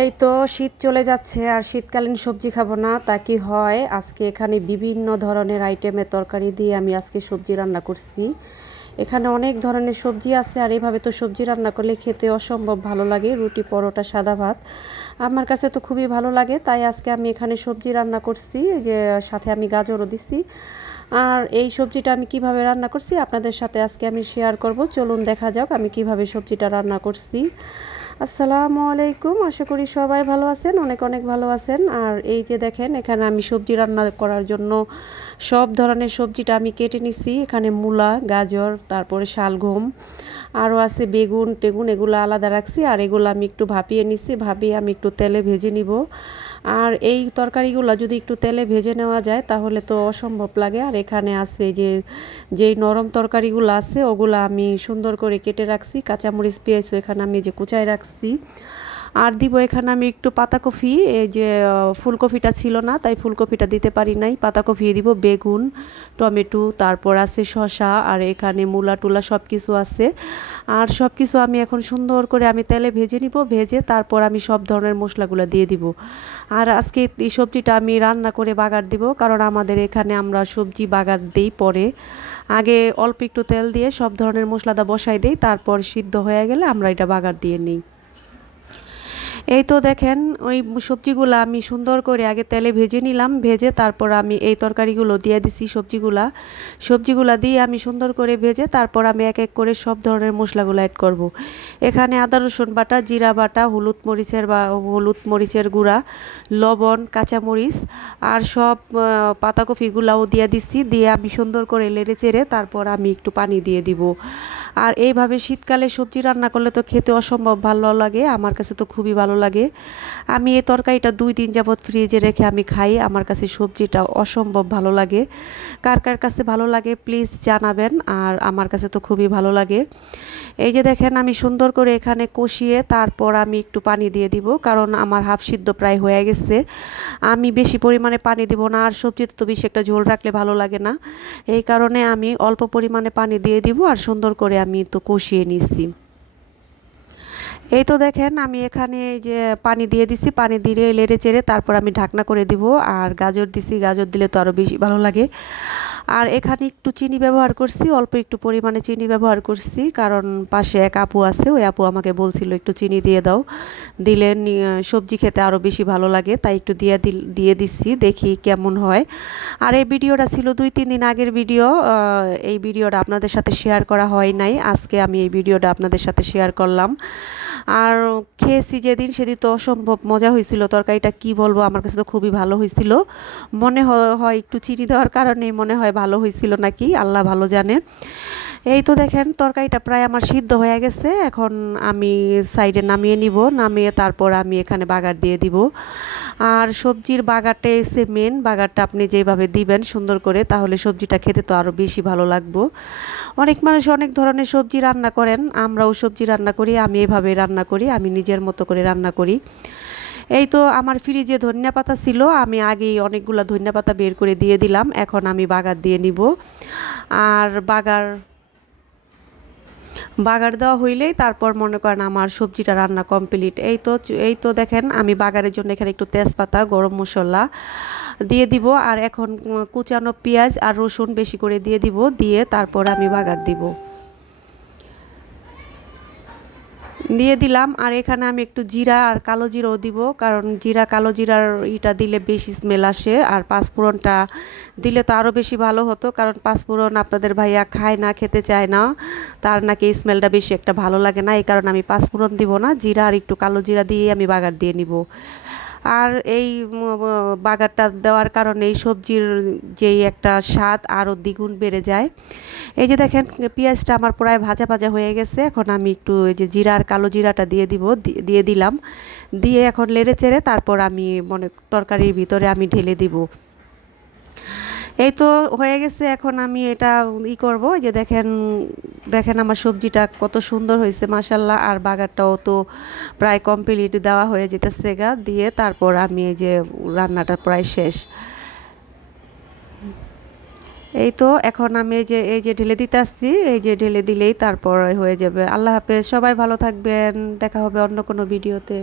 এই তো শীত চলে যাচ্ছে আর শীতকালীন সবজি খাবো না তা কি হয়। আজকে এখানে বিভিন্ন ধরনের আইটেমের তরকারি দিয়ে আমি আজকে সবজি রান্না করছি। এখানে অনেক ধরনের সবজি আছে আর এভাবে তো সবজি রান্না করলে খেতে অসম্ভব ভালো লাগে, রুটি পরোটা সাদা ভাত আমার কাছে তো খুবই ভালো লাগে। তাই আজকে আমি এখানে সবজি রান্না করছি, এই যে সাথে আমি গাজরও দিছি। আর এই সবজিটা আমি কিভাবে রান্না করছি আপনাদের সাথে আজকে আমি শেয়ার করব। চলুন দেখা যাক আমি কিভাবে সবজিটা রান্না করছি। আসসালামু আলাইকুম, আশা করি সবাই ভালো আছেন, অনেক অনেক ভালো আছেন। আর এই যে দেখেন এখানে আমি সবজি রান্না করার জন্য সব ধরনের সবজিটা আমি কেটে নিছি। এখানে মূলা, গাজর, তারপরে শালগম, আরও আছে বেগুন টেগুন, এগুলো আলাদা রাখছি। আর এগুলো আমি একটু ভাপিয়ে নিছি, ভাপিয়ে আমি একটু তেলে ভেজে নিব। আর এই তরকারিগুলো যদি একটু তেলে ভেজে নেওয়া যায় তাহলে তো অসম্ভব লাগে। আর এখানে আছে যে যেই নরম তরকারিগুলো আছে ওগুলো আমি সুন্দর করে কেটে রাখছি, কাঁচামরিচ পেঁয়াজও এখানে আমি যে কুচায় রাখছি। আর দিব এখানে আমি একটু পাতাকপি, এই যে ফুলকপিটা ছিল না তাই ফুলকপিটা দিতে পারি নাই, পাতাকপি দিব, বেগুন, টমেটো, তারপর আছে শসা, আর এখানে মূলা টুলা সব কিছু আছে। আর সব কিছু আমি এখন সুন্দর করে আমি তেলে ভেজে নিব, ভেজে তারপর আমি সব ধরনের মশলাগুলো দিয়ে দিব। আর আজকে এই সবজিটা আমি রান্না করে বাগার দিব, কারণ আমাদের এখানে আমরা সবজি বাগার দেই পরে। আগে অল্প একটু তেল দিয়ে সব ধরনের মশলাটা বসাই দেই, তারপর সিদ্ধ হয়ে গেলে আমরা এটা বাগার দিয়ে নিই। এই তো দেখেন ওই সবজিগুলো আমি সুন্দর করে আগে তেলে ভেজে নিলাম, ভেজে তারপর আমি এই তরকারিগুলো দিয়ে দিছি। সবজিগুলা দিয়ে আমি সুন্দর করে ভেজে তারপর আমি এক এক করে সব ধরনের মশলাগুলো অ্যাড করব। এখানে আদা রসুন বাটা, জিরা বাটা, হলুদ মরিচের গুঁড়া, লবণ, কাঁচামরিচ, আর সব পাতাকপিগুলাও দিয়ে দিচ্ছি। দিয়ে আমি সুন্দর করে নেড়ে চেড়ে তারপর আমি একটু পানি দিয়ে দিব। আর এইভাবে শীতকালে সবজি রান্না করলে তো খেতে অসম্ভব ভালো লাগে, আমার কাছে তো খুবই ভালো লাগে। আমি এই তরকারিটা 2 দিন যাবৎ ফ্রিজে রেখে আমি খাই, আমার কাছে সবজিটা অসম্ভব ভালো লাগে। কার কার কাছে ভালো লাগে প্লিজ জানাবেন। আর আমার কাছে তো খুবই ভালো লাগে। এই যে দেখেন আমি সুন্দর করে এখানে কষিয়ে তারপর আমি একটু পানি দিয়ে দিব, কারণ আমার হাফ সিদ্ধ প্রায় হয়ে গেছে। আমি বেশি পরিমাণে পানি দিব না, আর সবজিতে তো বেশি একটা ঝোল রাখলে ভালো লাগে না। এই কারণে আমি অল্প পরিমাণে পানি দিয়ে দিব আর সুন্দর করে আমি তো কষিয়ে নিচ্ছি। এই তো দেখেন আমি এখানে এই যে পানি দিয়ে দিছি, পানি দিয়ে নেড়ে চেড়ে তারপর আমি ঢাকনা করে দিব। আর গাজর দিছি, গাজর দিলে তো আরও বেশি ভালো লাগে। আর এখানে একটু চিনি ব্যবহার করছি, অল্প একটু পরিমাণে চিনি ব্যবহার করছি, কারণ পাশে এক আপু আছে, ওই আপু আমাকে বলছিল একটু চিনি দিয়ে দাও, দিলে সবজি খেতে আরও বেশি ভালো লাগে, তাই একটু দিয়ে দিচ্ছি, দেখি কেমন হয়। আর এই ভিডিওটা ছিল 2-3 দিন আগের ভিডিও, এই ভিডিওটা আপনাদের সাথে শেয়ার করা হয় নাই, আজকে আমি এই ভিডিওটা আপনাদের সাথে শেয়ার করলাম। আর খেয়েছি যেদিন সেদিন তো অসম্ভব মজা হয়েছিল, তরকারিটা কি বলবো, আমার কাছে তো খুবই ভালো হয়েছিল। মনে হয় একটু চিনি দেওয়ার কারণে মনে হয় ভালো হয়েছিল নাকি, আল্লাহ ভালো জানে। এই তো দেখেন তরকারিটা প্রায় আমার সিদ্ধ হয়ে গেছে, এখন আমি সাইডে নামিয়ে নিব, নামিয়ে তারপর আমি এখানে বাগার দিয়ে দিব। আর সবজির বাগারটাই হচ্ছে মেন, বাগারটা আপনি যেভাবে দিবেন সুন্দর করে তাহলে সবজিটা খেতে তো আরও বেশি ভালো লাগবে। অনেক মানুষ অনেক ধরনের সবজি রান্না করেন, আমরাও সবজি রান্না করি, আমি এভাবে রান্না করি, আমি নিজের মতো করে রান্না করি। এই তো আমার ফ্রিজে ধনিয়া পাতা ছিল, আমি আগেই অনেকগুলো ধনিয়া পাতা বের করে দিয়ে দিলাম, এখন আমি বাগার দিয়ে নিব। আর বাগার দেওয়া হইলেই তারপর মনে করেন আমার সবজিটা রান্না কমপ্লিট। এই তো দেখেন আমি বাগারের জন্য এখানে একটু তেজপাতা, গরম মশলা দিয়ে দিব, আর এখন কুচানো পেঁয়াজ আর রসুন বেশি করে দিয়ে দিব, দিয়ে তারপর আমি বাগার দিব, দিয়ে দিলাম। আর এখানে আমি একটু জিরা আর কালো জিরাও দিব, কারণ জিরা কালো জিরার ইটা দিলে বেশি স্মেল আসে। আর পাঁচফোড়নটা দিলে তো আরও বেশি ভালো হতো, কারণ পাঁচফোড়ন আপনাদের ভাইয়া খায় না, খেতে চায় না, তার নাকি স্মেলটা বেশি একটা ভালো লাগে না, এই কারণে আমি পাঁচফোড়ন দিব না, জিরা আর একটু কালো জিরা দিয়ে আমি বাগার দিয়ে নিব। আর এই বাগারটা দেওয়ার কারণে এই সবজির যেই একটা স্বাদ আরও দ্বিগুণ বেড়ে যায়। এই যে দেখেন পেঁয়াজটা আমার প্রায় ভাজা ভাজা হয়ে গেছে, এখন আমি একটু এই যে জিরা আর কালো জিরাটা দিয়ে দিলাম, দিয়ে এখন নেড়ে চেড়ে তারপর আমি তরকারির ভিতরে আমি ঢেলে দিব। এই তো হয়ে গেছে, এখন আমি এটা করব। যে দেখেন দেখেন আমার সবজিটা কত সুন্দর হয়েছে মাশাল্লাহ, আর বাগারটাও তো প্রায় কমপ্লিট দেওয়া হয়ে যেতেছে গা, দিয়ে তারপর আমি এই যে রান্নাটা প্রায় শেষ। এই তো এখন আমি এই যে ঢেলে দিতে আসছি, এই যে ঢেলে দিলেই তারপর হয়ে যাবে। আল্লাহ হাফেজ, সবাই ভালো থাকবেন, দেখা হবে অন্য কোনো ভিডিওতে।